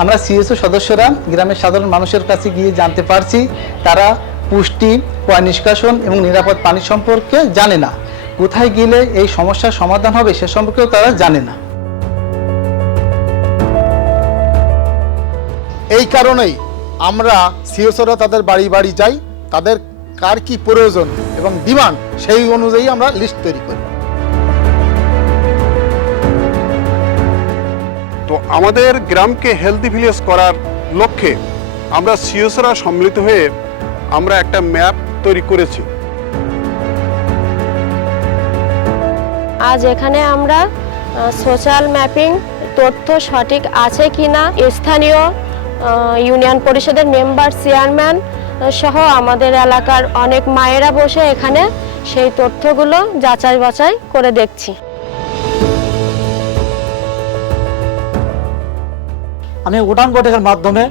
আমরা সিএসও সদস্যরা গ্রামের সাধারণ মানুষের কাছে গিয়ে জানতে পারছি তারা পুষ্টি, পয় নিষ্কাশন এবং নিরাপদ পানি সম্পর্কে জানে না। কোথায় গেলে এই সমস্যার সমাধান হবে সে সম্পর্কেও তারা জানে না। এই কারণেই আমরা সিএসওরা তাদের বাড়ি বাড়ি যাই, তাদের কার কি প্রয়োজন এবং ডিমান্ড সেই অনুযায়ী আমরা লিস্ট তৈরি করি। তো আমাদের গ্রামকে হেলদি ভিলেজ করার লক্ষ্যে আমরা সিএসওরা সম্মিলিত হয়ে আমরা একটা ম্যাপ তৈরি করেছি। আজ এখানে আমরা সোশ্যাল ম্যাপিং তথ্য সঠিক আছে কিনা স্থানীয় ইউনিয়ন পরিষদের মেম্বার, চেয়ারম্যান সহ আমাদের এলাকার অনেক মায়েরা বসে এখানে সেই তথ্যগুলো যাচাই বাছাই করে দেখছি। আমি উঠান বৈঠকের মাধ্যমে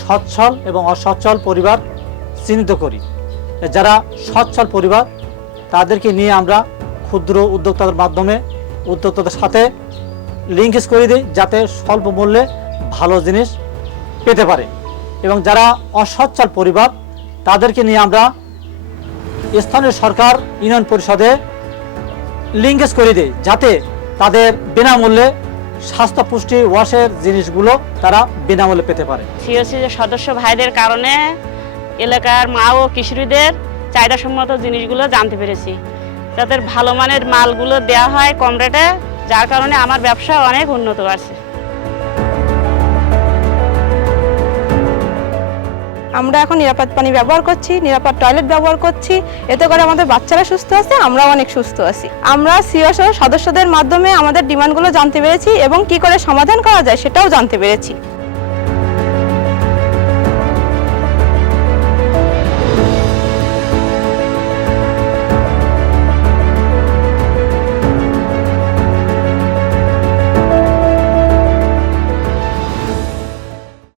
সচ্ছল এবং অসচ্ছল পরিবার চিহ্নিত করি। যারা সচ্ছল পরিবার তাদেরকে নিয়ে আমরা ক্ষুদ্র উদ্যোক্তাদের মাধ্যমে উদ্যোক্তাদের সাথে লিঙ্কেজ করে দিই, যাতে স্বল্প মূল্যে ভালো জিনিস পেতে পারে। এবং যারা অসচ্ছল পরিবার তাদেরকে নিয়ে আমরা স্থানীয় সরকার, ইউনিয়ন পরিষদে লিঙ্কেজ করে দিই, যাতে তাদের বিনামূল্যে স্বাস্থ্য পুষ্টি ওয়াশের জিনিসগুলো তারা বিনামূল্যে পেতে পারে। সিওসি সদস্য ভাইদের কারণে এলাকার মা ও কিশোরীদের চাহিদাসম্মত জিনিসগুলো জানতে পেরেছি। তাদের ভালো মানের মালগুলো দেওয়া হয় কম রেটে, যার কারণে আমার ব্যবসা অনেক উন্নত আছে। আমরা এখন নিরাপদ পানি ব্যবহার করছি, নিরাপদ টয়লেট ব্যবহার করছি। এতে করে আমাদের বাচ্চারা সুস্থ আছে, আমরাও অনেক সুস্থ আছি। আমরা সিওসি সদস্যদের মাধ্যমে আমাদের ডিমান্ডগুলো জানতে পেরেছি এবং কি করে সমাধান করা যায় সেটাও জানতে পেরেছি।